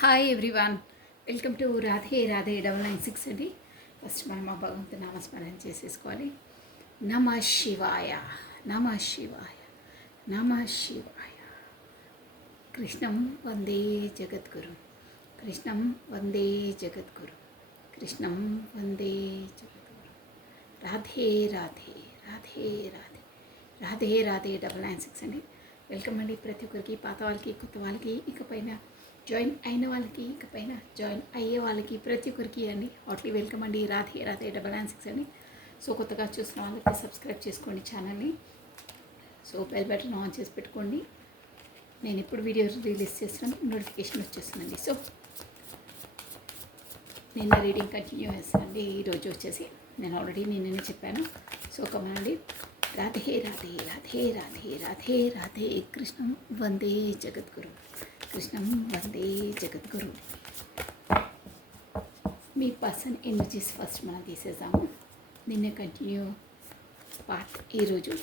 Hi everyone, welcome to Radhe Radhe 996 అండి. First మనం మా భగవంతుని నామస్మరణ చేసేసుకోవాలి. నమ శివాయ, నమ శివాయ, నమ శివాయ. కృష్ణం వందే జగద్గురు, కృష్ణం వందే జగద్గురు, కృష్ణం వందే జగద్గురు. రాధే రాధే, రాధే రాధే, రాధే రాధే 996 అండి. వెల్కమ్ అండి ప్రతి ఒక్కరికి, పాత వాళ్ళకి, కొత్త వాళ్ళకి, ఇకపైన జాయిన్ అయిన వాళ్ళకి, ఇకపైన జాయిన్ అయ్యే వాళ్ళకి, ప్రతి ఒక్కరికి అండి హాట్లీ వెల్కమ్ అండి. రాధే రాధే 996 అండి. సో కొత్తగా చూసిన వాళ్ళకి సబ్స్క్రైబ్ చేసుకోండి ఛానల్ని. సో బెల్ బటన్ ఆన్ చేసి పెట్టుకోండి. నేను ఎప్పుడు వీడియో రిలీజ్ చేస్తున్నాను నోటిఫికేషన్ వచ్చేస్తుందండి. సో నిన్న రీడింగ్ కంటిన్యూ చేస్తానండి. ఈరోజు వచ్చేసి నేను ఆల్రెడీ నిన్ననే చెప్పాను. సో కమనండి. రాధే రాధే, రాధే రాధే, రాధే రాధే, కృష్ణం వందే జగద్గురు, కృష్ణం వందే జగద్గురు. మీ పర్సన్ ఎనర్జీస్ ఫస్ట్ మనం తీసేద్దాము. నిన్న కంటిన్యూ పార్ట్ ఈరోజు.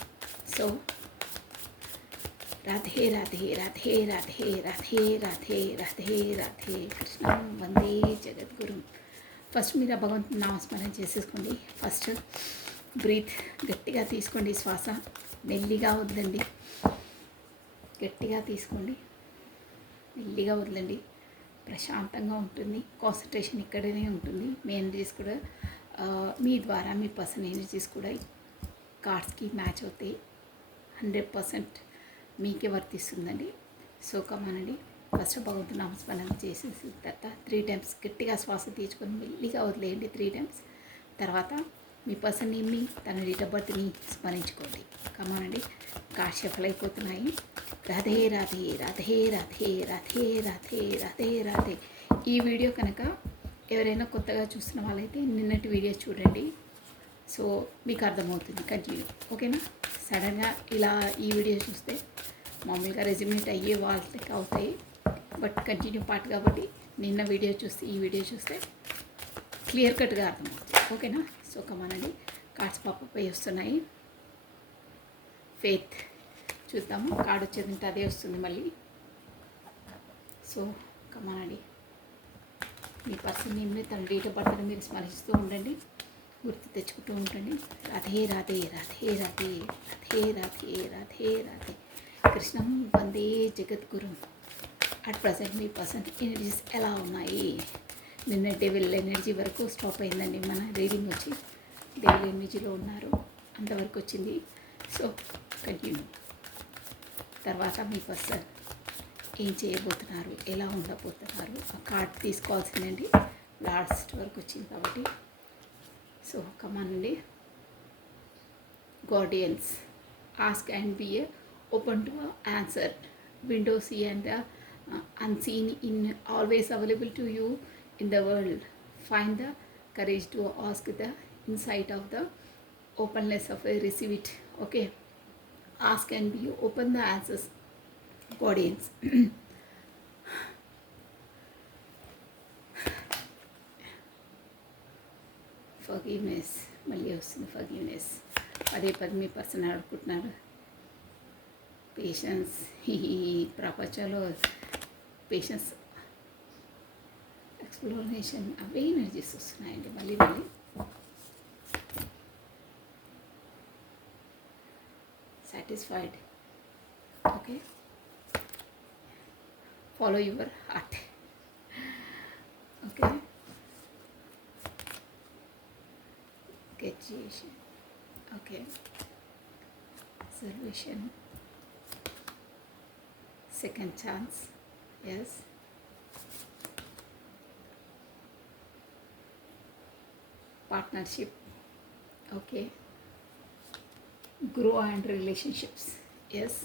సో రాధే రాధే, రాధే రాధే, రాధే రాధే, రాధే రాధే, కృష్ణం వందే జగద్గురు. ఫస్ట్ మీరు భగవంతుని నామస్మరణ చేసేసుకోండి. ఫస్ట్ బ్రీత్ గట్టిగా తీసుకోండి, శ్వాస మెల్లిగా వదలండి. గట్టిగా తీసుకోండి, మెల్లిగా వదలండి. ప్రశాంతంగా ఉంటుంది, కాన్సన్ట్రేషన్ ఇక్కడనే ఉంటుంది. మీ ఎనర్జీస్ కూడా మీ ద్వారా మీ పర్సన్ ఎనర్జీస్ కూడా కార్డ్స్కి మ్యాచ్ అవుతాయి. 100% మీకే వర్తిస్తుందండి. సో కమానండి. ఫస్ట్ భగవంతుని నామస్మరణ చేసేసిన తర్వాత 3 times గట్టిగా శ్వాస తీసుకొని మెల్లిగా వదిలేయండి 3 times. తర్వాత మీ పర్సన్ నేమ్ని, తన డేట్ ఆఫ్ బర్త్ని స్మరించుకోండి. కమానండి. కార్డ్స్ షఫల్ అయిపోతున్నాయి. రాధే రాధే, రాధే రాధే, రాధే రాధే, రాధే రాధే. ఈ వీడియో కనుక ఎవరైనా కొత్తగా చూస్తున్న వాళ్ళైతే నిన్నటి వీడియో చూడండి. సో మీకు అర్థమవుతుంది కంటిన్యూ, ఓకేనా? సడన్గా ఇలా ఈ వీడియో చూస్తే మామూలుగా రెజ్యూమేట్ అయ్యే వాళ్ళకి అవుతాయి. బట్ కంటిన్యూ పార్ట్ కాబట్టి నిన్న వీడియో చూస్తే ఈ వీడియో చూస్తే క్లియర్ కట్గా అర్థమవుతుంది, ఓకేనా? సో కమానండి. కార్డ్స్ పాపప్ అయ్యి వస్తున్నాయి. ఫెయిత్ చూద్దాము. కార్డ్ వచ్చేదంటే అదే వస్తుంది మళ్ళీ. సో కమానండి. మీ పర్సన్ నేమ్ని, తన డేట్ ఆఫ్ బర్త్ని మీరు స్మరిస్తూ ఉండండి, గుర్తు తెచ్చుకుంటూ ఉండండి. రాధే రాధే, రాధే రాధే, రాధే రాధే, రాధే రాధే, కృష్ణం వందే జగద్గురు. అట్ ప్రజెంట్ మీ పర్సన్ ఎనర్జీస్ ఎలా ఉన్నాయి? నిన్న డెవిల్ ఎనర్జీ వరకు స్టాప్ అయిందండి. మన రీడింగ్ వచ్చి డెవిల్ ఎనర్జీలో ఉన్నారు, అంతవరకు వచ్చింది. So continue. తర్వాత మీ పర్సన్ ఏం చేయబోతున్నారు, ఎలా ఉండబోతున్నారు, ఆ కార్డ్ తీసుకోవాల్సిందండి. లాస్ట్ వరకు వచ్చింది కాబట్టి. సో కమానండి. Guardians ask and be open to answer. Window see and unseen in always available to you in the world. Find the courage to ask the insight of the openness of a receive it. Okay, ask and be open the answers. Audience. Forgiveness మళ్ళీ వస్తుంది. Forgiveness పదే మీ person అడుగుతున్నారు. Patience. ఈ ప్రపంచంలో patience, exploration అవే energies వస్తున్నాయండి మళ్ళీ మళ్ళీ. Satisfied. Okay, follow your heart. Okay, గెట్షన్. Okay, solution, second chance. Yes, partnership. Okay, grow and relationships. Yes,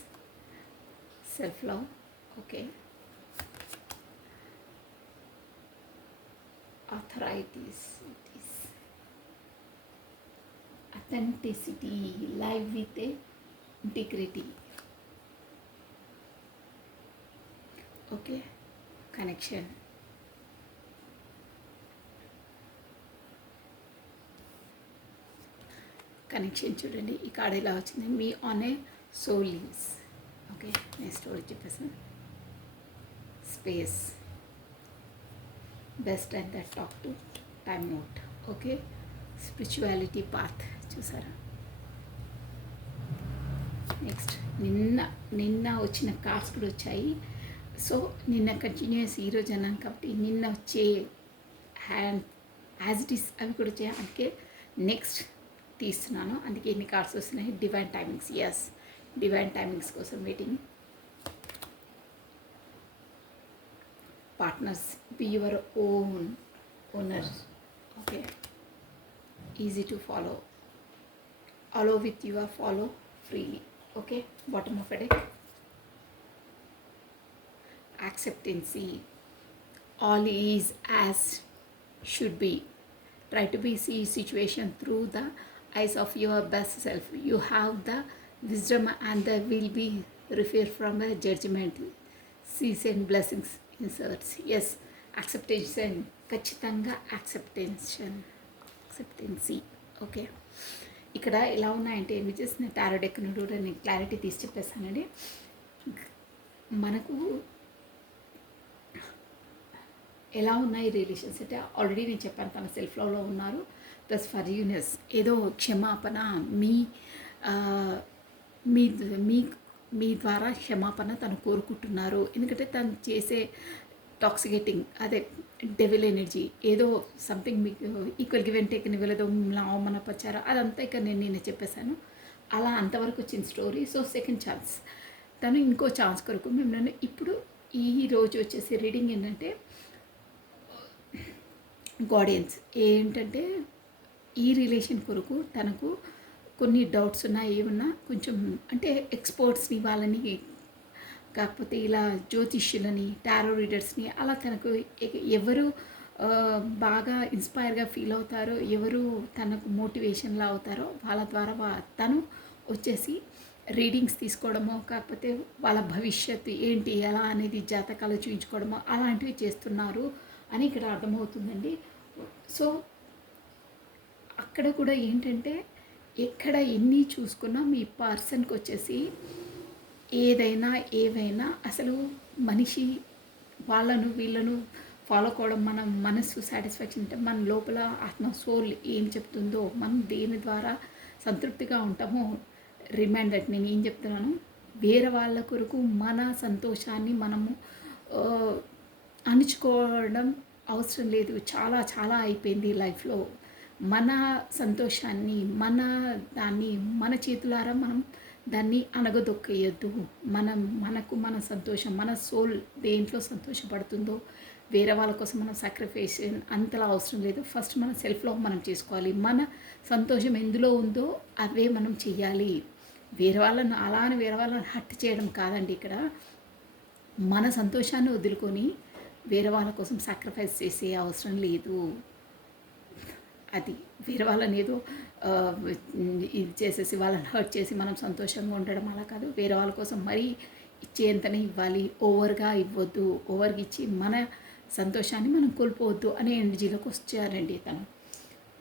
self love. Okay, authorities. It is authenticity, live with a integrity. Okay, connection. Connection చూడండి. ఈ card ఇలా వచ్చింది. మీ on a soul leaves. Okay, నేను story చెప్పేసాను. Space. Best and that talk to time out. Okay, spirituality path చూసారా. Next నిన్న వచ్చిన కార్డ్స్ కూడా వచ్చాయి. సో నిన్న కంటిన్యూస్ ఈరోజు అన్నాను కాబట్టి నిన్న వచ్చే హ్యాండ్ యాజ్ ఇట్ ఈస్ అవి కూడా వచ్చాయి. అందుకే నెక్స్ట్ తీస్తున్నాను. అందుకే ఎన్ని కార్డ్స్ వస్తున్నాయి. Divine timings, yes, divine timings కోసం waiting. Partners, be your own owner. Okay, easy to follow, allow with your follow freely. Okay, bottom of a deck, acceptance, all is as should be. Try to be see situation through the eyes of your best self. You have the wisdom and the will be refer from a judgment. Sees and blessings inserts. Yes, acceptance, ఖచ్చితంగా acceptance. Okay, ఇక్కడ ఎలా ఉన్నాయంటే images నేను tarot deck నుండి కూడా నేను clarity తీసి చెప్పేస్తానండి. మనకు ఎలా ఉన్నాయి రిలేషన్స్ అంటే ఆల్రెడీ నేను చెప్పాను, తన సెల్ఫ్ లవ్లో ఉన్నారు. ప్లస్ ఫర్యూనెస్, ఏదో క్షమాపణ మీ మీ మీ మీ ద్వారా క్షమాపణ తను కోరుకుంటున్నారు. ఎందుకంటే తను చేసే టాక్సికేటింగ్, అదే డెవిల్ ఎనర్జీ, ఏదో సంథింగ్ మీకు ఈక్వల్ గివ్ అండ్ టేక్ ఇవ్వలేదో మిమ్మల్ని అవమానపరిచారో అదంతా ఇక నేను చెప్పేశాను. అలా అంతవరకు వచ్చిన స్టోరీ. సో సెకండ్ ఛాన్స్, తను ఇంకో ఛాన్స్ కొరకు మిమ్మల్ని ఇప్పుడు ఈ రోజు వచ్చేసి రీడింగ్ ఏంటంటే గార్డియన్స్ ఏంటంటే ఈ రిలేషన్ కొరకు తనకు కొన్ని డౌట్స్ ఉన్నా ఏమన్నా కొంచెం అంటే ఎక్స్పర్ట్స్ని వాళ్ళని కాకపోతే ఇలా జ్యోతిష్యులని టారో రీడర్స్ని అలా తనకు ఎవరు బాగా ఇన్స్పైర్గా ఫీల్ అవుతారో, ఎవరు తనకు మోటివేషన్లా అవుతారో వాళ్ళ ద్వారా తను వచ్చేసి రీడింగ్స్ తీసుకోవడమో కాకపోతే వాళ్ళ భవిష్యత్తు ఏంటి ఎలా అనేది జాతకాలు చూపించుకోవడమో అలాంటివి చేస్తున్నారు అని ఇక్కడ అర్థమవుతుందండి. సో అక్కడ కూడా ఏంటంటే ఎక్కడ ఎన్ని చూసుకున్నా మీ పర్సన్కి వచ్చేసి ఏదైనా ఏవైనా అసలు మనిషి వాళ్ళను వీళ్ళను ఫాలో కావడం మన మనసు సాటిస్ఫాక్షన్ అంటే మన లోపల ఆత్మ సోల్ ఏం చెప్తుందో మనం దేని ద్వారా సంతృప్తిగా ఉంటామో. రిమైండర్ నేను ఏం చెప్తున్నాను, వేరే వాళ్ళ కొరకు మన సంతోషాన్ని మనము అణుచుకోవడం అవసరం లేదు. చాలా చాలా అయిపోయింది లైఫ్లో. మన సంతోషాన్ని మన చేతులారా మనం దాన్ని అనగదొక్కేయద్దు. మన సంతోషం, మన సోల్ దేంట్లో సంతోషపడుతుందో వేరే వాళ్ళ కోసం మనం సాక్రిఫైస్ అంతలా అవసరం లేదు. ఫస్ట్ మన సెల్ఫ్లో మనం చేసుకోవాలి. మన సంతోషం ఎందులో ఉందో అవే మనం చెయ్యాలి. వేరే వాళ్ళని హర్ట్ చేయడం కాదండి ఇక్కడ. మన సంతోషాన్ని వదులుకొని వేరే వాళ్ళ కోసం సాక్రిఫైస్ చేసే అవసరం లేదు. అది వేరే వాళ్ళని ఏదో ఇది చేసేసి వాళ్ళని హర్ట్ చేసి మనం సంతోషంగా ఉండడం అలా కాదు. వేరే వాళ్ళ కోసం మరీ ఇచ్చేంతనే ఇవ్వాలి, ఓవర్గా ఇవ్వద్దు. ఓవర్గా ఇచ్చి మన సంతోషాన్ని మనం కోల్పోవద్దు అనే ఎనర్జీలోకి వచ్చారండి తను.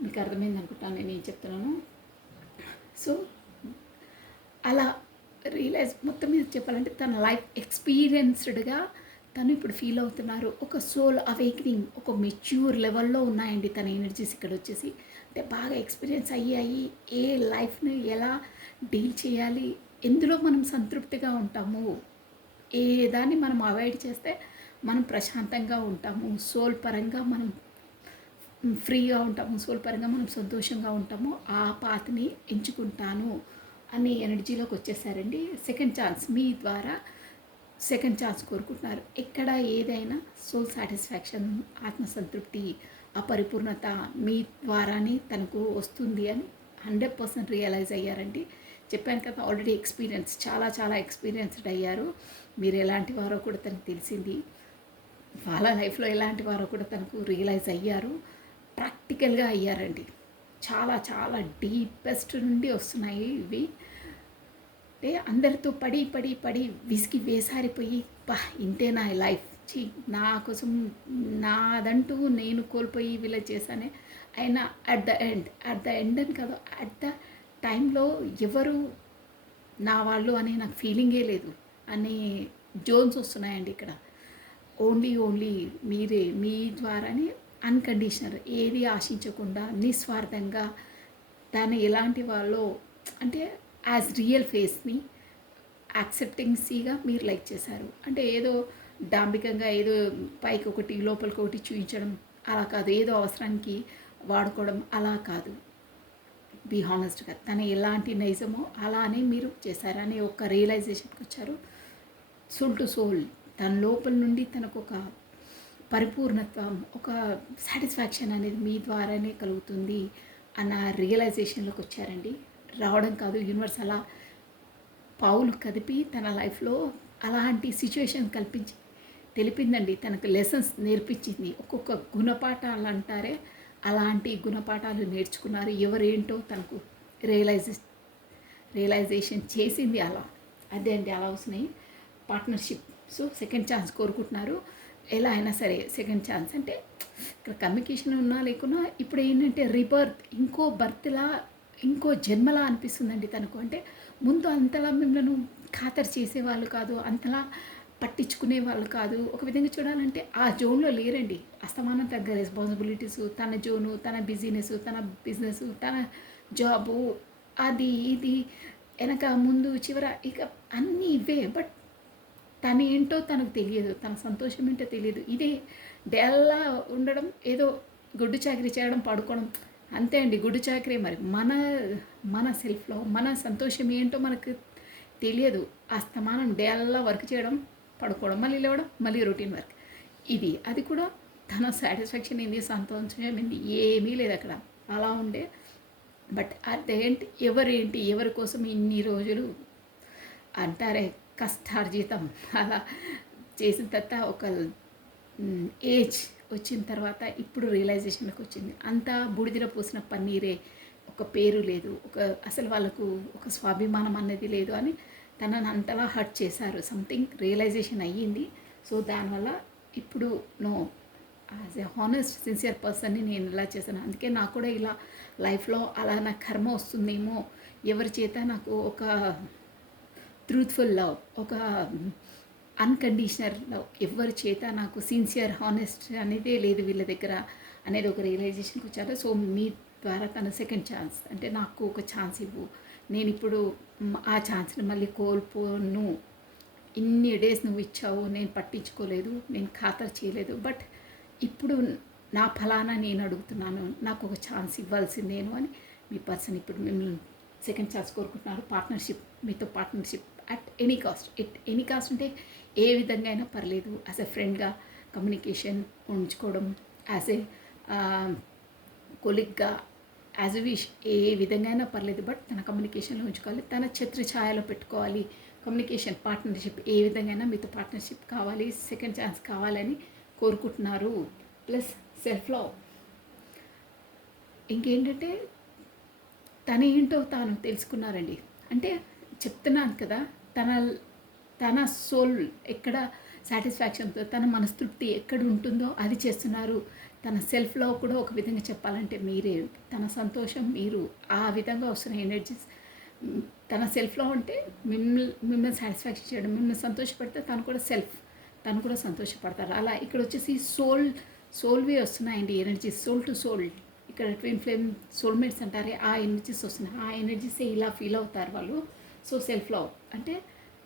మీకు అర్థమైంది అనుకుంటాను నేను ఏం చెప్తున్నాను. సో అలా రియలైజ్ మొత్తం మీద చెప్పాలంటే తన లైఫ్ ఎక్స్పీరియన్స్డ్గా తను ఇప్పుడు ఫీల్ అవుతున్నారు. ఒక సోల్ అవేకనింగ్, ఒక మెచ్యూర్ లెవెల్లో ఉన్నాయండి తన ఎనర్జీస్ ఇక్కడ వచ్చేసి. అంటే బాగా ఎక్స్పీరియన్స్ అయ్యాయి. ఏ లైఫ్ని ఎలా డీల్ చేయాలి, ఎందులో మనం సంతృప్తిగా ఉంటాము, ఏ దాన్ని మనం అవాయిడ్ చేస్తే మనం ప్రశాంతంగా ఉంటాము, సోల్ పరంగా మనం ఫ్రీగా ఉంటాము, సోల్ పరంగా మనం సంతోషంగా ఉంటాము, ఆ పాత్ని ఎంచుకుంటాను అనే ఎనర్జీలోకి వచ్చేసారండి. సెకండ్ ఛాన్స్ మీ ద్వారా సెకండ్ ఛాన్స్ కోరుకుంటున్నారు. ఎక్కడ ఏదైనా సోల్ సాటిస్ఫాక్షన్, ఆత్మసంతృప్తి, అపరిపూర్ణత మీ ద్వారానే తనకు వస్తుంది అని 100% రియలైజ్ అయ్యారండి. చెప్పాను కదా ఆల్రెడీ ఎక్స్పీరియన్స్, చాలా చాలా ఎక్స్పీరియన్స్డ్ అయ్యారు. మీరు ఎలాంటి వారో కూడా తనకు తెలిసింది. వాళ్ళ లైఫ్లో ఎలాంటి వారో కూడా తనకు రియలైజ్ అయ్యారు. ప్రాక్టికల్గా అయ్యారండి. చాలా చాలా డీపెస్ట్ నుండి వస్తున్నాయి ఇవి. అంటే అందరితో పడి పడి పడి విసిగి వేసారిపోయి ఇంతే నా లైఫ్, నా కోసం నాదంటూ నేను కోల్పోయి వీళ్ళ చేశానే అయినా అట్ ద ఎండ్ అని కాదు, అట్ ద టైంలో ఎవరు నా వాళ్ళు అనే నాకు ఫీలింగే లేదు అనే జోన్స్ వస్తున్నాయండి ఇక్కడ. ఓన్లీ మీరే మీ ద్వారానే అన్‌కండిషనల్ ఏది ఆశించకుండా నిస్వార్థంగా తను ఎలాంటి వాళ్ళో అంటే యాజ్ రియల్ ఫేస్‌ని యాక్సెప్టెన్సీగా మీరు లైక్ చేశారు. అంటే ఏదో డాంబికంగా ఏదో పైకొకటి లోపలికొకటి చూయించడం అలా కాదు. ఏదో అవసరానికి వాడుకోవడం అలా కాదు. బీ హానెస్ట్‌గా తను ఎలాంటి నైజమో అలానే మీరు చేశారు అనే ఒక రియలైజేషన్‌కి వచ్చారు. సోల్ టు సోల్ తన లోపల నుండి తనకొక పరిపూర్ణత్వం, ఒక సాటిస్ఫాక్షన్ అనేది మీ ద్వారానే కలుగుతుంది అన్న రియలైజేషన్‌లోకి వచ్చారండి. రావడం కాదు యూనివర్స్ అలా పావులు కదిపి తన లైఫ్‌లో అలాంటి సిచ్యువేషన్ కల్పించి తెలిపిందండి. తనకు లెసన్స్ నేర్పించింది. ఒక్కొక్క గుణపాఠాలు అంటారే అలాంటి గుణపాఠాలు నేర్చుకున్నారు. ఎవరేంటో తనకు రియలైజేషన్ చేసింది అలా. అదే అండి అలా వస్తున్నాయి పార్ట్నర్షిప్. సో సెకండ్ ఛాన్స్ కోరుకుంటున్నారు. ఎలా అయినా సరే సెకండ్ ఛాన్స్ అంటే ఇక్కడ కమ్యూనికేషన్ ఉన్నా లేకున్నా ఇప్పుడు ఏంటంటే రీబర్త్ ఇంకో బర్త్లా ఇంకో జన్మలా అనిపిస్తుందండి తనకు. అంటే ముందు అంతలా మిమ్మల్ని ఖాతరు చేసేవాళ్ళు కాదు, అంతలా పట్టించుకునే వాళ్ళు కాదు. ఒక విధంగా చూడాలంటే ఆ జోన్లో లేరండి. అస్తమానం తగ్గ రెస్పాన్సిబిలిటీస్, తన జోను, తన బిజినెస్, తన జాబు, అది ఇది వెనక ముందు చివర ఇక అన్నీ ఇవే. బట్ తను ఏంటో తనకు తెలియదు, తన సంతోషం ఏంటో తెలియదు. ఇదే డేల్లా ఉండడం, ఏదో గుడ్డు చాకరీ చేయడం, పడుకోవడం అంతే అండి. గుడ్డు చాకరీ. మరి మన సెల్ఫ్లో మన సంతోషం ఏంటో మనకు తెలియదు. అస్తమానం డేల్లా వర్క్ చేయడం, పడుకోవడం, మళ్ళీ లేవడం, మళ్ళీ రొటీన్ వర్క్. ఇది అది కూడా తన సాటిస్ఫాక్షన్ ఏంది, సంతోషం ఏంది, ఏమీ లేదు అక్కడ. అలా ఉండే బట్ అట్ ద ఎండ్ ఎవరి కోసం ఇన్ని రోజులు అంటారే కష్టార్జితం అలా చేసిన తర్వాత ఒక ఏజ్ వచ్చిన తర్వాత ఇప్పుడు రియలైజేషన్కి వచ్చింది. అంతా బూడిదలో పోసిన పన్నీరే, ఒక పేరు లేదు, అసలు వాళ్ళకు ఒక స్వాభిమానం అనేది లేదు అని తనని అంతలా హర్ట్ చేశారు. సంథింగ్ రియలైజేషన్ అయ్యింది. సో దానివల్ల ఇప్పుడు no, as a honest sincere పర్సన్ని నేను ఇలా చేశాను. అందుకే నాకు కూడా ఇలా లైఫ్లో అలా నా కర్మ వస్తుందేమో, ఎవరి చేత నాకు ఒక ట్రూత్ఫుల్ లవ్, ఒక అన్కండిషనల్ లవ్ ఎవరి చేత నాకు సిన్సియర్ హానెస్ట్ అనేదే లేదు వీళ్ళ దగ్గర అనేది ఒక రియలైజేషన్కి వచ్చారు. సో మీ ద్వారా తన సెకండ్ ఛాన్స్ అంటే నాకు ఒక ఛాన్స్ ఇవ్వు, నేను ఇప్పుడు ఆ ఛాన్స్ని మళ్ళీ కోల్పోను. ఇన్ని డేస్ నువ్వు ఇచ్చావు, నేను పట్టించుకోలేదు, నేను ఖాతరు చేయలేదు. బట్ ఇప్పుడు నా ఫలానా నేను అడుగుతున్నాను, నాకు ఒక ఛాన్స్ ఇవ్వాల్సిందేను అని మీ పర్సన్ ఇప్పుడు మిమ్మల్ని సెకండ్ ఛాన్స్ కోరుకుంటున్నారు. పార్ట్నర్షిప్, మీతో పార్ట్నర్షిప్ అట్ ఎనీ కాస్ట్ అంటే ఏ విధంగా అయినా పర్లేదు. యాజ్ ఎ ఫ్రెండ్గా కమ్యూనికేషన్ ఉంచుకోవడం, యాజ్ ఏ కొలిగ్గా, యాజ్ ఎ విష్, ఏ విధంగా అయినా పర్లేదు. బట్ తన కమ్యూనికేషన్లో ఉంచుకోవాలి, తన ఛాయలో పెట్టుకోవాలి. కమ్యూనికేషన్, పార్ట్నర్షిప్ ఏ విధంగా అయినా మీతో పార్ట్నర్షిప్ కావాలి, సెకండ్ ఛాన్స్ కావాలని కోరుకుంటున్నారు. Plus self love. ఇంకేంటంటే తన ఏంటో తాను తెలుసుకున్నారండి. అంటే చెప్తున్నాను కదా, తన సోల్ ఎక్కడ సాటిస్ఫాక్షన్తో, తన మనస్తృప్తి ఎక్కడ ఉంటుందో అది చేస్తున్నారు. తన సెల్ఫ్లో కూడా ఒక విధంగా చెప్పాలంటే మీరే, తన సంతోషం మీరు, ఆ విధంగా వస్తున్న ఎనర్జీస్ తన సెల్ఫ్లో ఉంటే మిమ్మల్ని సాటిస్ఫాక్షన్ చేయడం, మిమ్మల్ని సంతోషపెడితే తను కూడా సంతోషపడతారు. అలా ఇక్కడ వచ్చేసి సోల్వే వస్తున్నాయండి ఎనర్జీస్, సోల్ టు సోల్. ఇక్కడ ట్విన్ ఫ్లేమ్ సోల్మేట్స్ అంటారే ఆ ఎనర్జీస్ వస్తున్నాయి. ఆ ఎనర్జీసే ఇలా ఫీల్ అవుతారు వాళ్ళు. సో సెల్ఫ్ లవ్ అంటే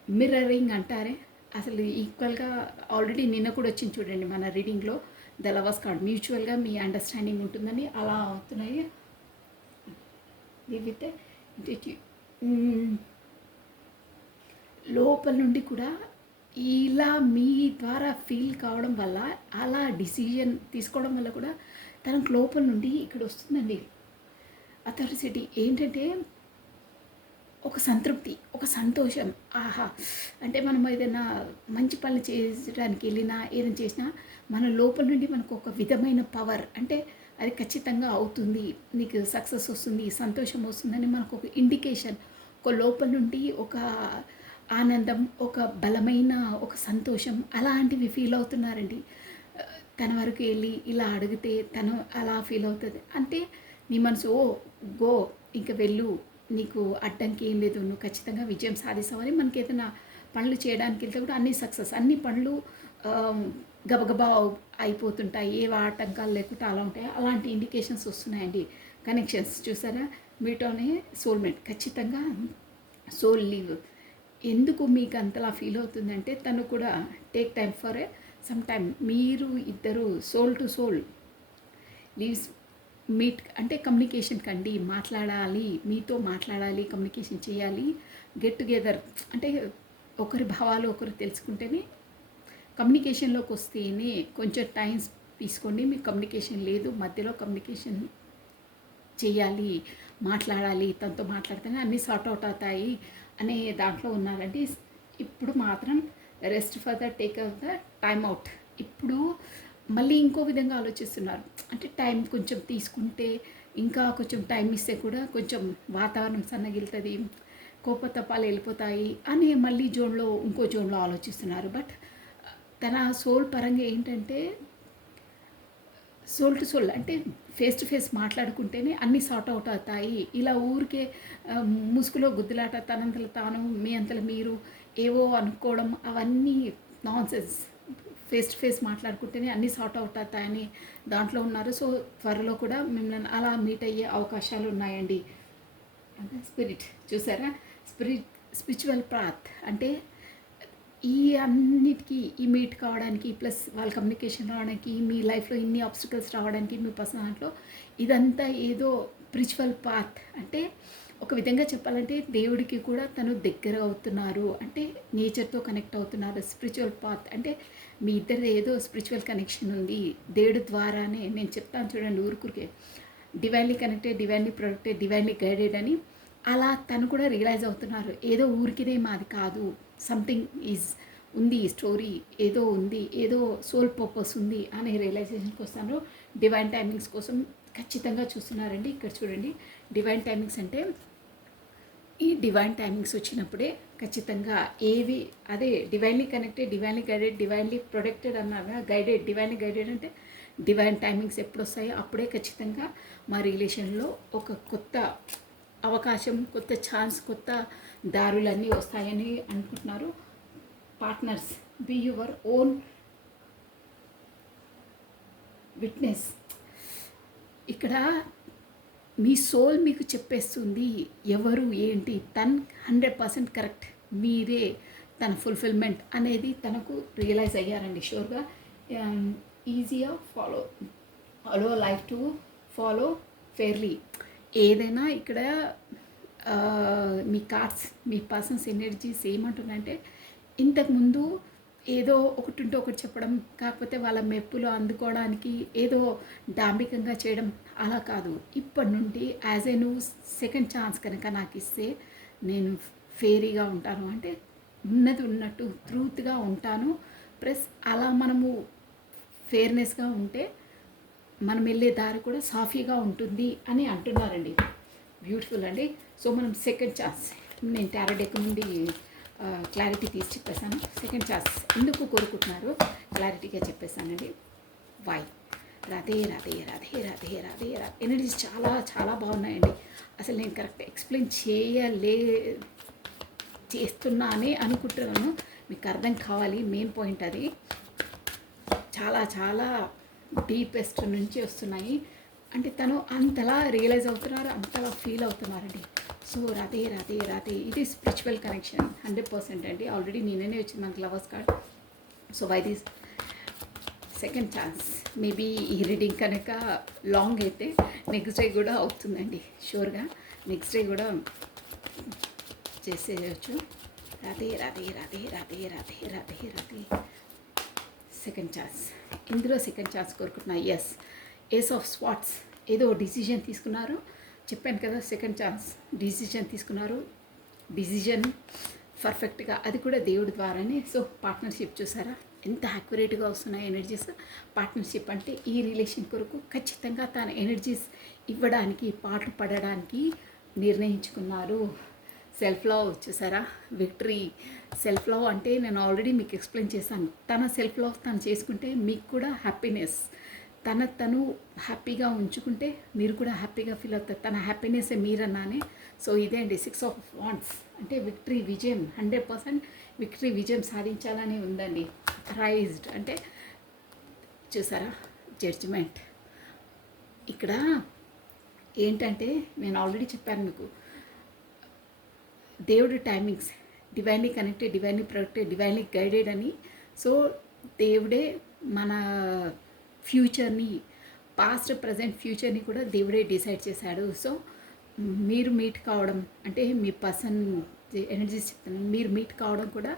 మిర్రరింగ్ అంటారే, అసలు ఈక్వల్గా ఆల్రెడీ నిన్న కూడా వచ్చింది చూడండి మన రీడింగ్లో, ద లవర్స్ కార్డ్. మ్యూచువల్గా మీ అండర్స్టాండింగ్ ఉంటుందని అలా అవుతున్నాయి. విత్ లోపల నుండి కూడా ఇలా మీ ద్వారా ఫీల్ కావడం వల్ల, అలా డిసిజన్ తీసుకోవడం వల్ల కూడా తనకు లోపల నుండి ఇక్కడ వస్తుందండి అథారిసిటీ. ఏంటంటే ఒక సంతృప్తి, ఒక సంతోషం. ఆహా, అంటే మనం ఏదైనా మంచి పనులు చేయడానికి వెళ్ళినా, ఏదైనా చేసినా మన లోపల నుండి మనకు ఒక విధమైన పవర్, అంటే అది ఖచ్చితంగా అవుతుంది, నీకు సక్సెస్ వస్తుంది, సంతోషం వస్తుందని మనకు ఒక ఇండికేషన్, ఒక లోపల నుండి ఒక ఆనందం, ఒక బలమైన ఒక సంతోషం అలాంటివి ఫీల్ అవుతున్నారండి. తన వరకు వెళ్ళి ఇలా అడిగితే తను అలా ఫీల్ అవుతుంది. అంటే నీ మనసు ఓ గో, ఇంక వెళ్ళు, నీకు అడ్డంకి ఏం లేదు, నువ్వు ఖచ్చితంగా విజయం సాధిస్తావని. మనకి ఏదైనా పనులు చేయడానికి వెళ్తే కూడా అన్ని సక్సెస్, అన్ని పనులు గబగబా అయిపోతుంటాయి, ఏ ఆటంకాలు లేకుండా అలా ఉంటాయి. అలాంటి ఇండికేషన్స్ వస్తున్నాయండి. కనెక్షన్స్ చూసారా, మీటోనే సోల్మేట్ ఖచ్చితంగా సోల్ లీవ్. ఎందుకు మీకు అంతలా ఫీల్ అవుతుందంటే తను కూడా take time for a some time. మీరు ఇద్దరు soul to soul leaves meet అంటే కమ్యూనికేషన్ కండి, మాట్లాడాలి, మీతో మాట్లాడాలి, కమ్యూనికేషన్ చేయాలి, గెట్ టుగెదర్. అంటే ఒకరి భావాలు ఒకరు తెలుసుకుంటేనే కమ్యూనికేషన్లోకి వస్తేనే. కొంచెం టైం తీసుకోండి. మీకు కమ్యూనికేషన్ లేదు, మధ్యలో కమ్యూనికేషన్ చేయాలి, మాట్లాడాలి, తనతో మాట్లాడితేనే అన్నీ సార్ట్ అవుట్ అవుతాయి అనే దాంట్లో ఉన్నారండి. ఇప్పుడు మాత్రం rest for the take off the time out. ఇప్పుడు మళ్ళీ ఇంకో విధంగా ఆలోచిస్తున్నారు. అంటే టైం కొంచెం తీసుకుంటే, ఇంకా కొంచెం టైం ఇస్తే కూడా కొంచెం వాతావరణం సన్నగిలుతుంది, కోపతప్పాలు వెళ్ళిపోతాయి అని మళ్ళీ ఇంకో జోన్లో ఆలోచిస్తున్నారు. బట్ తన సోల్ పరంగా ఏంటంటే సోల్ టు సోల్ అంటే ఫేస్ టు ఫేస్ మాట్లాడుకుంటేనే అన్నీ సార్ట్ అవుట్ అవుతాయి. ఇలా ఊరికే ముసుగులో గుద్దులాట, తనంతలో తాను మీ అంతలో మీరు ఏవో అనుకోవడం అవన్నీ nonsense. Face to face మాట్లాడుకుంటేనే అన్నీ సార్ట్ అవుట్ అవుతాయని దాంట్లో ఉన్నారు. సో త్వరలో కూడా మిమ్మల్ని అలా మీట్ అయ్యే అవకాశాలు ఉన్నాయండి. అంటే స్పిరిట్ చూసారా, స్పిరిచువల్ పాత్ అంటే ఈ అన్నిటికీ ఈ మీట్ కావడానికి, ప్లస్ వాళ్ళ కమ్యూనికేషన్ రావడానికి, మీ లైఫ్లో ఇన్ని ఆబ్స్టికల్స్ రావడానికి, మీ పర్సనల్లో ఇదంతా ఏదో స్పిరిచువల్ పాత్. అంటే ఒక విధంగా చెప్పాలంటే దేవుడికి కూడా తను దగ్గర అవుతున్నారు, అంటే నేచర్తో కనెక్ట్ అవుతున్నారు. స్పిరిచువల్ పాత్ అంటే మీ ఇద్దరిది ఏదో స్పిరిచువల్ కనెక్షన్ ఉంది దేవుడి ద్వారానే. నేను చెప్తాను చూడండి ఊరికే, divinely connected, divinely protected, divinely guided అని. అలా తను కూడా రియలైజ్ అవుతున్నారు, ఏదో ఊరికినే మాది కాదు, సంథింగ్ ఈజ్ ఉంది, స్టోరీ ఏదో ఉంది, ఏదో సోల్ పర్పస్ ఉంది అనే రియలైజేషన్కి వస్తాను. డివైన్ టైమింగ్స్ కోసం ఖచ్చితంగా చూస్తున్నారండి. ఇక్కడ చూడండి, డివైన్ టైమింగ్స్ అంటే ఈ డివైన్ టైమింగ్స్ వచ్చినప్పుడే ఖచ్చితంగా ఏవి అదే divinely connected, divinely guided, divinely protected అన్నాగా. గైడెడ్, డివైన్లీ గైడెడ్ అంటే డివైన్ టైమింగ్స్ ఎప్పుడు వస్తాయో అప్పుడే ఖచ్చితంగా మా రిలేషన్లో ఒక కొత్త అవకాశం, కొత్త ఛాన్స్, కొత్త దారులన్నీ వస్తాయని అనుకుంటున్నారు. Partners, be your own witness. ఇక్కడ మీ సోల్ మీకు చెప్పేస్తుంది ఎవరు ఏంటి. 100% కరెక్ట్, మీరే తన ఫుల్ఫిల్మెంట్ అనేది తనకు రియలైజ్ అయ్యారండి షూర్గా. ఈజీగా follow life to follow fairly. ఏదైనా ఇక్కడ మీ కార్డ్స్, మీ పర్సన్స్ ఎనర్జీస్ ఏమంటున్నాయంటే ఇంతకుముందు ఏదో ఒకటి ఉంటే ఒకటి చెప్పడం, కాకపోతే వాళ్ళ మెప్పులు అందుకోవడానికి ఏదో డాంబికంగా చేయడం అలా కాదు. ఇప్పటి నుండి యాజ్ ఏ నువ్వు సెకండ్ ఛాన్స్ కనుక నాకు ఇస్తే నేను ఫేరీగా ఉంటాను, అంటే ఉన్నది ఉన్నట్టు ట్రూత్గా ఉంటాను. ప్లస్ అలా మనము ఫేర్నెస్గా ఉంటే మనం వెళ్ళే దారి కూడా సాఫీగా ఉంటుంది అని అంటున్నారండి. బ్యూటిఫుల్ అండి. సో మనం సెకండ్ ఛాన్స్, నేను టారో డెక్ నుండి క్లారిటీ తీసి చెప్పేశాను. సెకండ్ ఛాన్స్ ఎందుకు కోరుకుంటున్నారు క్లారిటీగా చెప్పేశానండి. వై రాధే రాధే రాధే రాధే రాధే రాధే. ఎనర్జీస్ చాలా చాలా బాగున్నాయండి. అసలు నేను కరెక్ట్ ఎక్స్ప్లెయిన్ చేస్తున్నానే అనుకుంటున్నాను, మీకు అర్థం కావాలి. మెయిన్ పాయింట్ అది చాలా చాలా డీపెస్ట్ నుంచి వస్తున్నాయి. అంటే తను అంతలా రియలైజ్ అవుతున్నారు, అంతలా ఫీల్ అవుతున్నారండి. సో రాధే రాధే రాధే. ఇది స్పిరిచువల్ కనెక్షన్ 100% అండి. ఆల్రెడీ నేనే వచ్చింది మనకి lovers card. So by this second chance maybe ఈ రీడింగ్ కనుక లాంగ్ అయితే నెక్స్ట్ డే కూడా అవుతుందండి షూర్గా. నెక్స్ట్ డే కూడా చేసేయచ్చు. రాధే రాధే రాధే రాధే రాధే రాధే రాధే. సెకండ్ ఛాన్స్, ఇందులో సెకండ్ ఛాన్స్ కోరుకుంటున్నా. Yes, ace of swords. ఏదో డిసిజన్ తీసుకున్నారు, చెప్పాను కదా, సెకండ్ ఛాన్స్ డిసిజన్ తీసుకున్నారు. డిసిజన్ పర్ఫెక్ట్గా, అది కూడా దేవుడి ద్వారానే. సో పార్ట్నర్షిప్ చూసారా ఎంత యాక్యురేట్గా వస్తున్నాయి ఎనర్జీస్. పార్ట్నర్షిప్ అంటే ఈ రిలేషన్ కొరకు ఖచ్చితంగా తన ఎనర్జీస్ ఇవ్వడానికి, పాటలు పడడానికి నిర్ణయించుకున్నారు. సెల్ఫ్ లవ్ చూసారా, విక్టరీ. సెల్ఫ్ లవ్ అంటే నేను ఆల్రెడీ మీకు ఎక్స్ప్లెయిన్ చేశాను. తన సెల్ఫ్ లవ్ తను చేసుకుంటే మీకు కూడా హ్యాపీనెస్. తను హ్యాపీగా ఉంచుకుంటే మీరు కూడా హ్యాపీగా ఫీల్ అవుతారు. తన హ్యాపీనెస్సే మీరన్నానే. సో ఇదే అండి 6 ఆఫ్ వాండ్స్ అంటే విక్టరీ, విజయం. 100% విక్టరీ, విజయం సాధించాలని ఉందండి. రైజ్డ్ అంటే చూసారా జడ్జిమెంట్. ఇక్కడ ఏంటంటే నేను ఆల్రెడీ చెప్పాను మీకు, దేవుడి timings divinely connected, divinely protected, divinely guided అని. సో దేవుడే మన ఫ్యూచర్ని, పాస్ట్ ప్రజెంట్ ఫ్యూచర్ని కూడా దేవుడే డిసైడ్ చేశాడు. సో మీరు మీట్ కావడం అంటే మీ పర్సన్ ఎనర్జీస్ చెప్తున్నాను, మీరు మీట్ కావడం కూడా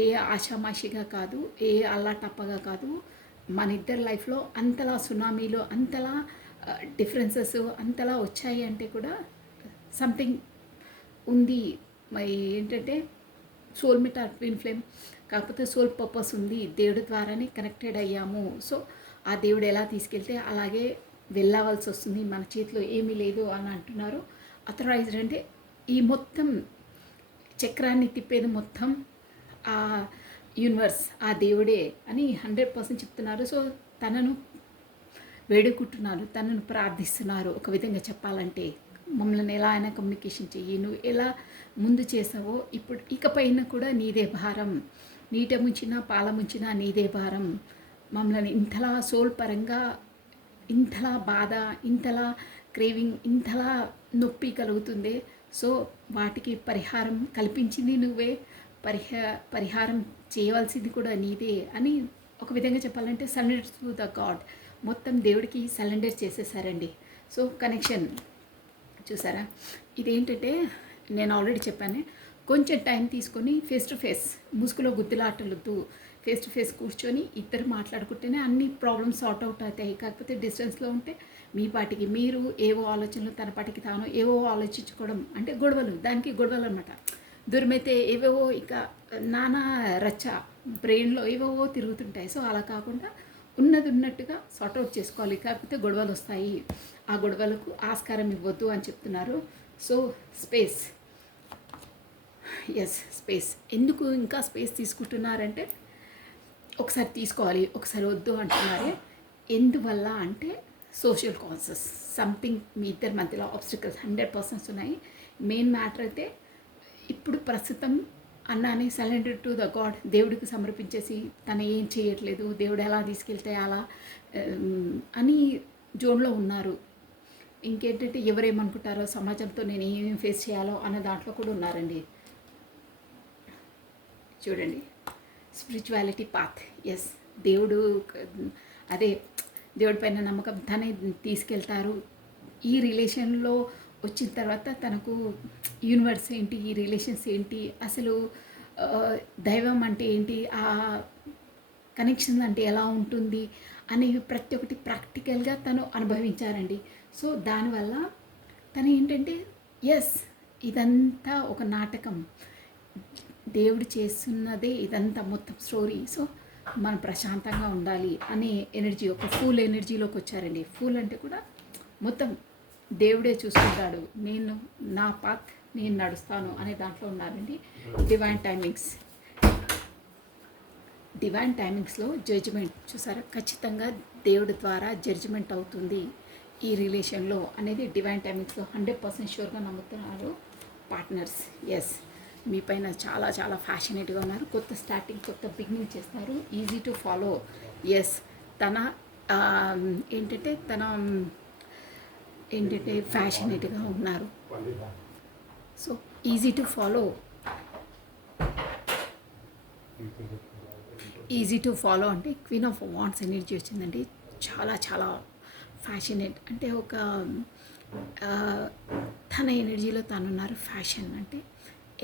ఏ ఆషామాషిగా కాదు, ఏ అల్లాటప్పగా కాదు. మన ఇద్దరి లైఫ్లో అంతలా సునామీలో అంతలా డిఫరెన్సెస్ అంతలా వచ్చాయి అంటే కూడా సంథింగ్ ఉంది. మరి ఏంటంటే సోల్మేట్ ఆర్ ట్విన్ ఫ్లేమ్, కాకపోతే సోల్ పర్పస్ ఉంది. దేవుడి ద్వారానే కనెక్టెడ్ అయ్యాము. సో ఆ దేవుడు ఎలా తీసుకెళ్తే అలాగే వెళ్ళవలసి వస్తుంది. మన చేతిలో ఏమీ లేదు అని అంటున్నారు. అథరైజ్డ్ అంటే ఈ మొత్తం చక్రాన్ని తిప్పేది మొత్తం ఆ యూనివర్స్, ఆ దేవుడే అని 100% చెప్తున్నారు. సో తనను వేడుకుంటున్నారు, తనను ప్రార్థిస్తున్నారు. ఒక విధంగా చెప్పాలంటే మమ్మల్ని ఎలా అయినా కమ్యూనికేషన్ చెయ్యి, నువ్వు ఎలా ముందు చేసావో ఇప్పుడు ఇకపైన కూడా నీదే భారం, నీట ముంచినా పాల ముంచినా నీదే భారం. మమ్మల్ని ఇంతలా సోల్ పరంగా ఇంతలా బాధ, ఇంతలా క్రేవింగ్, ఇంతలా నొప్పి కలుగుతుంది. సో వాటికి పరిహారం కల్పించింది నువ్వే, పరిహారం చేయవలసింది కూడా నీదే అని ఒక విధంగా చెప్పాలంటే సరెండర్ టు ద గాడ్. మొత్తం దేవుడికి సరెండర్ చేసేసారండి. సో కనెక్షన్ చూసారా. ఇదేంటంటే నేను ఆల్రెడీ చెప్పాను, కొంచెం టైం తీసుకొని ఫేస్ టు ఫేస్, ముసుగులో గుద్దులాటలొద్దు, ఫేస్ టు ఫేస్ కూర్చొని ఇద్దరు మాట్లాడుకుంటేనే అన్ని ప్రాబ్లమ్స్ సార్ట్ అవుట్ అవుతాయి. కాకపోతే డిస్టెన్స్లో ఉంటే మీ పాటికి మీరు ఏవో ఆలోచనలు, తన పాటికి తాను ఏవో ఆలోచించుకోవడం అంటే గొడవలు, దానికి గొడవలు అనమాట. దూరమైతే ఏవేవో ఇక నానా రచ్చ బ్రెయిన్లో ఏవేవో తిరుగుతుంటాయి. సో అలా కాకుండా ఉన్నది ఉన్నట్టుగా సార్ట్అవుట్ చేసుకోవాలి. కాకపోతే గొడవలు వస్తాయి, ఆ గొడవలకు ఆస్కారం ఇవ్వద్దు అని చెప్తున్నారు. So space, yes space. ఎందుకు ఇంకా స్పేస్ తీసుకుంటున్నారంటే ఒకసారి తీసుకోవాలి, ఒకసారి వద్దు అంటున్నారే. ఎందువల్ల అంటే సోషల్ కాన్సెస్, సంథింగ్ మీ ఇద్దరి మధ్యలో ఆబ్స్టికల్స్ 100% ఉన్నాయి. మెయిన్ మ్యాటర్ అయితే ఇప్పుడు ప్రస్తుతం అన్నాని సరెండర్ టు ద గాడ్, దేవుడికి సమర్పించేసి తను ఏం చేయట్లేదు, దేవుడు ఎలా తీసుకెళ్తే అలా అని జోన్లో ఉన్నారు. ఇంకేంటంటే ఎవరేమనుకుంటారో, సమాజంతో నేను ఏమేమి ఫేస్ చేయాలో అన్న దాంట్లో కూడా ఉన్నారండి. చూడండి స్పిరిచువాలిటీ పాత్, ఎస్ దేవుడు, అదే దేవుడి పైన నమ్మకం, తనే తీసుకెళ్తారు. ఈ రిలేషన్లో వచ్చిన తర్వాత తనకు యూనివర్స్ ఏంటి, ఈ రిలేషన్స్ ఏంటి, అసలు దైవం అంటే ఏంటి, ఆ కనెక్షన్ అంటే ఎలా ఉంటుంది అనేవి ప్రతి ఒక్కటి ప్రాక్టికల్గా తను అనుభవించారండి. సో దానివల్ల తను ఏంటంటే ఎస్ ఇదంతా ఒక నాటకం, దేవుడు చేస్తున్నదే ఇదంతా మొత్తం స్టోరీ. సో మనం ప్రశాంతంగా ఉండాలి అనే ఎనర్జీ, ఒక ఫుల్ ఎనర్జీలోకి వచ్చారండి. ఫుల్ అంటే కూడా మొత్తం దేవుడే చూసుకుంటాడు, నేను నా పాత్ నేను నడుస్తాను అనే దాంట్లో ఉన్నారండి. డివైన్ టైమింగ్స్, డివైన్ టైమింగ్స్లో జడ్జిమెంట్ చూసారా, ఖచ్చితంగా దేవుడి ద్వారా జడ్జిమెంట్ అవుతుంది ఈ రిలేషన్లో అనేది డివైన్ టైమింగ్స్లో 100% షూర్గా నమ్ముతున్నారు పార్ట్నర్స్. ఎస్ మీ పైన చాలా చాలా ఫ్యాషనేట్గా ఉన్నారు. కొత్త స్టార్టింగ్, కొత్త బిగినింగ్ చేస్తారు. Easy to follow. ఎస్ తన ఏంటంటే ఫ్యాషనేట్గా ఉన్నారు. So easy to follow, easy to follow అంటే క్వీన్ ఆఫ్ వాండ్స్ ఎనర్జీ వచ్చిందండి. చాలా చాలా ఫ్యాషనేట్ అంటే ఒక తన ఎనర్జీలో తనున్నారు. ఫ్యాషన్ అంటే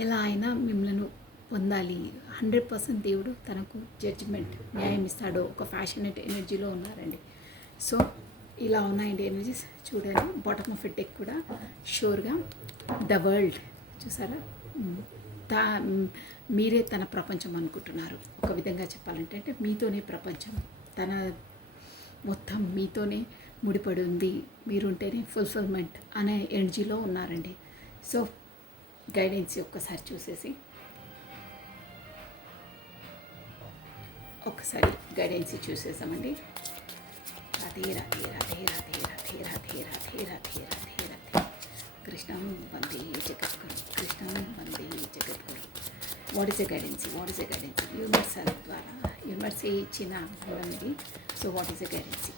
ఎలా అయినా మిమ్మల్ని పొందాలి, 100% దేవుడు తనకు జడ్జిమెంట్ న్యాయం ఇస్తాడు, ఒక ఫ్యాషనేట్ ఎనర్జీలో ఉన్నారండి. సో ఇలా ఉన్నాయండి ఎనర్జీస్. చూడండి బాటమ్ ఆఫ్ ఎ డెక్ కూడా షూర్గా ద వరల్డ్ చూసారా, మీరే తన ప్రపంచం అనుకుంటున్నారు. ఒక విధంగా చెప్పాలంటే అంటే మీతోనే ప్రపంచం, తన మొత్తం మీతోనే ముడిపడి ఉంది, మీరుంటేనే ఫుల్ఫిల్మెంట్ అనే ఎనర్జీలో ఉన్నారండి. సో గైడెన్స్ ఒక్కసారి చూసేసి ఒక్కసారి గైడెన్స్ చూసేసామండి. రాధే రాధే రాధే రాధే రాధే రాధే రాధే రాధే రాధే రాధే కృష్ణం వందే జగద్గురు, కృష్ణం వందే జగద్గురు. What is a guidance, what is a guidance universal ద్వారా యూనివర్స్ ఇచ్చిన ఇది so what is the guidance?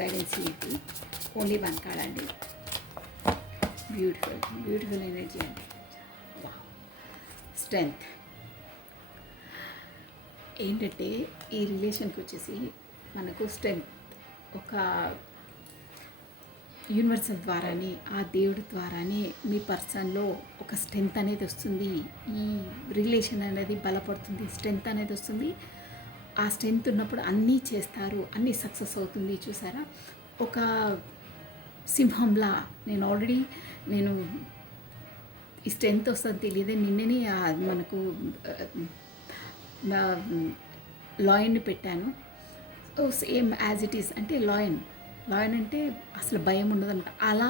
Guidance ఏంటి? ఓన్లీ వన్ కార్డ్ అండి. బ్యూటిఫుల్ బ్యూటిఫుల్ ఎనర్జీ అండి. వా స్ట్రెంగ్త్ ఏంటంటే ఈ రిలేషన్కి వచ్చేసి మనకు స్ట్రెంగ్త్ ఒక యూనివర్సల్ ద్వారానే, ఆ దేవుడి ద్వారానే మీ పర్సన్లో ఒక స్ట్రెంగ్త్ అనేది వస్తుంది. ఈ రిలేషన్ అనేది బలపడుతుంది, స్ట్రెంగ్త్ అనేది వస్తుంది. ఆ స్ట్రెంగ్త్ ఉన్నప్పుడు అన్నీ చేస్తారు, అన్నీ సక్సెస్ అవుతుంది. చూసారా, ఒక సింహంలా నేను ఈ స్ట్రెంగ్త్ వస్తుంది తెలియదే నిన్ననే మనకు లాయన్ని పెట్టాను. సేమ్ యాజ్ ఇట్ ఈస్ అంటే లాయన్ అంటే అసలు భయం ఉండదంట. అలా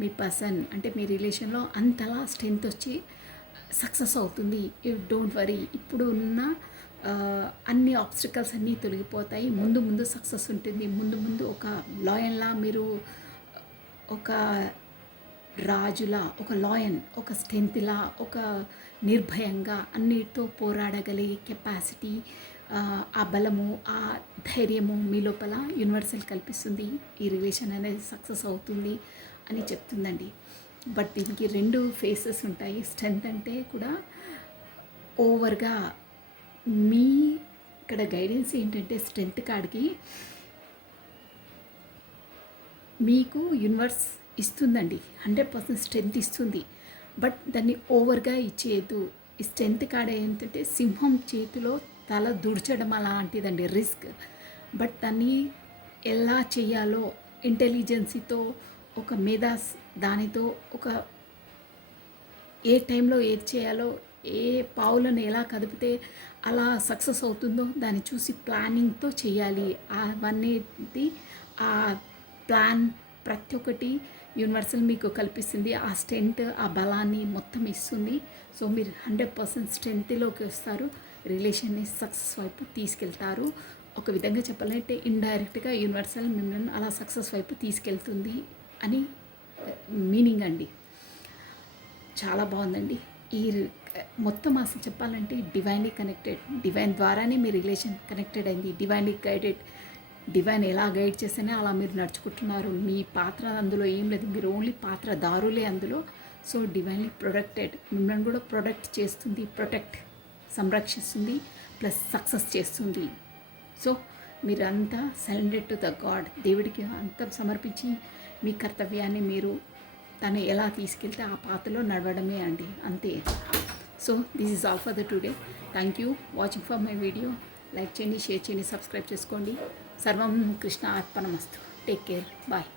మీ పర్సన్ అంటే మీ రిలేషన్లో అంతలా స్ట్రెంగ్త్ వచ్చి సక్సెస్ అవుతుంది. You don't worry. ఇప్పుడు ఉన్న అన్ని ఆబ్స్టికల్స్ అన్నీ తొలగిపోతాయి. ముందు సక్సెస్ ఉంటుంది. ముందు ఒక లాయన్లా మీరు ఒక రాజులా, ఒక లాయన్, ఒక స్ట్రెంగ్త్లా, ఒక నిర్భయంగా అన్నిటితో పోరాడగలిగే కెపాసిటీ, ఆ బలము, ఆ ధైర్యము మీ లోపల యూనివర్సల్ కల్పిస్తుంది. ఈ రిలేషన్ అనేది సక్సెస్ అవుతుంది అని చెప్తుందండి. బట్ దీనికి 2 ఫేసెస్ ఉంటాయి. స్ట్రెంగ్త్ అంటే కూడా ఓవర్గా మీ ఇక్కడ గైడెన్స్ ఏంటంటే స్ట్రెంగ్త్ కాడికి మీకు యూనివర్స్ ఇస్తుందండి, 100% స్ట్రెంగ్త్ ఇస్తుంది. బట్ దాన్ని ఓవర్గా ఇచ్చేయద్దు. ఈ స్ట్రెంగ్త్ కాడ ఏంటంటే సింహం చేతిలో తల దుడ్చడం అలాంటిదండి, రిస్క్. బట్ దాన్ని ఎలా చేయాలో ఇంటెలిజెన్సీతో, ఒక మేధాస్ దానితో, ఒక ఏ టైంలో ఏది చేయాలో, ఏ పావులను ఎలా కదిపితే అలా సక్సెస్ అవుతుందో దాన్ని చూసి ప్లానింగ్తో చేయాలి. అవన్నీ ఆ ప్లాన్ ప్రతి ఒక్కటి యూనివర్సల్ మీకు కల్పిస్తుంది. ఆ స్ట్రెంగ్త్, ఆ బలాన్ని మొత్తం ఇస్తుంది. సో మీరు 100% స్ట్రెంగ్త్లోకి వస్తారు, రిలేషన్ని సక్సెస్ వైపు తీసుకెళ్తారు. ఒక విధంగా చెప్పాలంటే ఇండైరెక్ట్గా యూనివర్సల్ మిమ్మల్ని అలా సక్సెస్ వైపు తీసుకెళ్తుంది అని మీనింగ్ అండి. చాలా బాగుందండి. ఈ మొత్తం అసలు చెప్పాలంటే డివైన్లీ కనెక్టెడ్, డివైన్ ద్వారానే మీ రిలేషన్ కనెక్టెడ్ అయింది. డివైన్లీ గైడెడ్, డివైన్ ఎలా గైడ్ చేస్తేనే అలా మీరు నడుచుకుంటున్నారు. మీ పాత్ర అందులో ఏం లేదు, మీరు ఓన్లీ పాత్రదారులే అందులో. సో డివైన్లీ ప్రొటెక్టెడ్, మిమ్మల్ని కూడా ప్రొటెక్ట్ చేస్తుంది, సంరక్షిస్తుంది, ప్లస్ సక్సెస్ చేస్తుంది. సో మీరంతా సరెండర్ టు ద గాడ్, దేవుడికి అంతా సమర్పించి మీ కర్తవ్యాన్ని మీరు తను ఎలా తీసుకెళ్తే ఆ పాతలో నడవడమే అండి, అంతే. So this is all for the today. Thank you watching for my video. Like చేయండి, షేర్ చేయండి, సబ్స్క్రైబ్ చేసుకోండి. సర్వం కృష్ణ అర్పణమస్తు. Take care, bye.